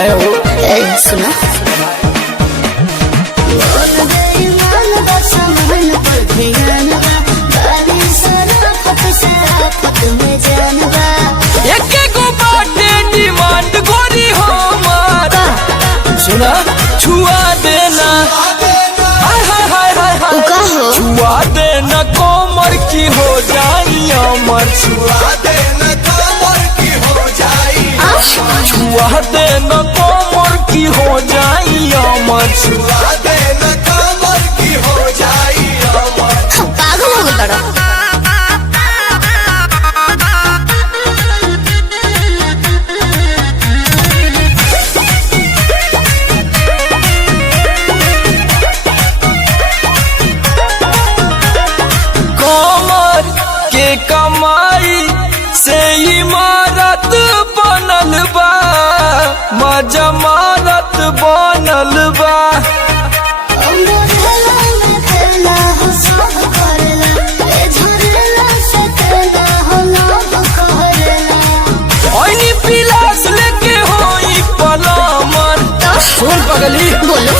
काहे हो? सुना डिमांड गोरी हमार सुना छुआ देना छुआ देना कोमर की हो जाई अमर छुआ देना कोमर की हो जाई छुआ देना कोमर की हो जाई अमर छुआ देना कोमर की हो जाई अमर पागल हो गया कमाई से इमारत बनल बा मजमारत बनल बा पिलास लेके होई पलामर सुन पगली बोलो